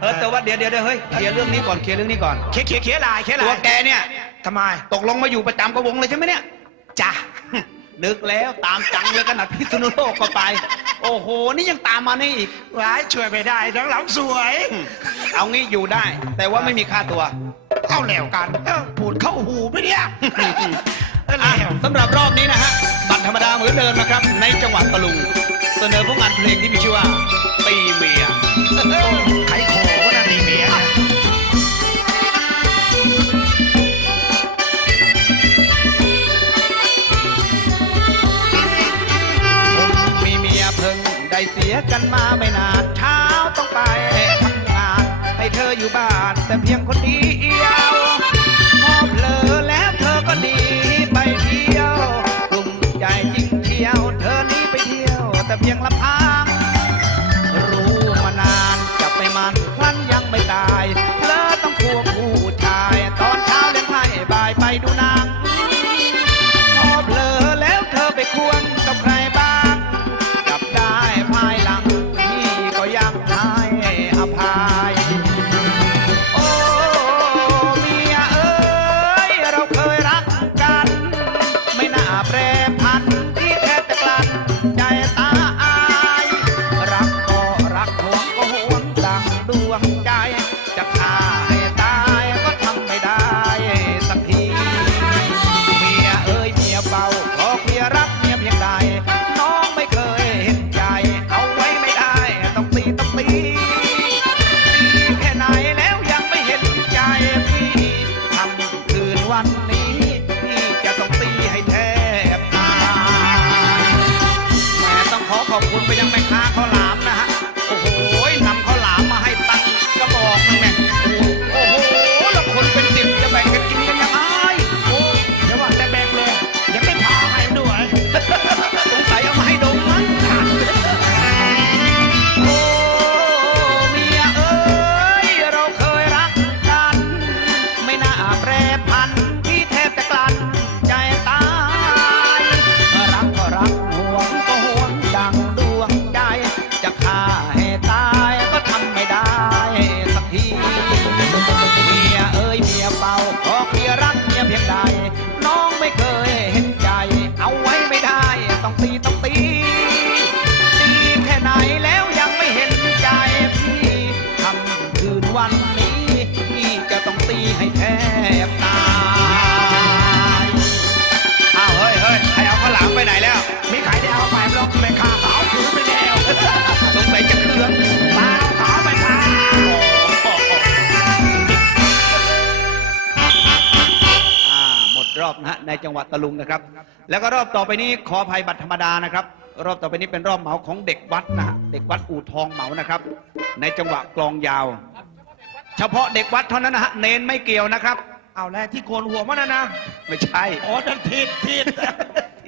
เออแต่ว่าเดี๋ยวเดี๋ยวเดี๋ยวเฮ้ยเคลียร์เรื่องนี้ก่อนเคลียร์เรื่องนี้ก่อน เขียเขียเขียลายเขียลาตัวยแกเนี่ยทำไมตกลงมาอยู่ประจำกระวงเลยใช่ไหมเนี่ยจ้ะ นึกแล้วตามจังเลยขนาดพิษณุโลกก็ไป โอ้โห นี่ยังตามมานี่อีก ร้ายช่วยไม่ได้น้องหลังสวย เอางี้อยู่ได้ แต่ว่าไม่มีค่าตัวเอาแล้วกันเอ้าพูดเข้าหูไหมเนี่ยเอออะแล้ว สำหรับรอบนี้นะฮะบัตรธรรมดาเหมือนเดิมนะครับ ในจังหวัดตะลุง เสนอผลงานเพลงที่มีชื่อว่า ตีเมียไขคอว่านตีเมียผมมีเมียเพิ่งได้เสียกันมาไม่นานเช้าต้องไปทำงาน ให้เธออยู่บ้านแต่เพียงคนเแองขอบคุณไปยังแม่ค้าเขาหล อบนะฮะในจังหวัดตะลุงนะครับ แล้วก็รอบต่อไปนี้ขออภัยบัตรธรรมดานะครับ รอบต่อไปนี้เป็นรอบเหมาของเด็กวัดนะฮะเด็กวัดอู่ทองเหมานะครับ ในจังหวะกลองยาว เฉพาะเด็กวัดเท่านั้นนะฮะเนนไม่เกี่ยวนะครับ เอาแล้วที่โกนหัวมันนะนะไม่ใช่ อ๋อนั่นทิดทิด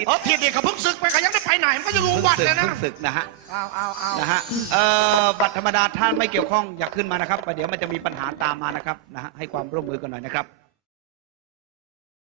อ๋อทิดเนี่ยเขาเพิ่งศึกไปเขายังไม่ไปไหนมันก็จะรู้เพิ่งวัดศึกเลยนะเพิ่งศึกนะฮะ เอาเอาเอานะฮะเอ่อบัตรธรรมดาท่านไม่เกี่ยวข้องอย่าขึ้นมานะครับประเดี๋ยวมันจะมีปัญหาตามมานะครับนะฮะให้ความร่วมมือกันหน่อยนะครับ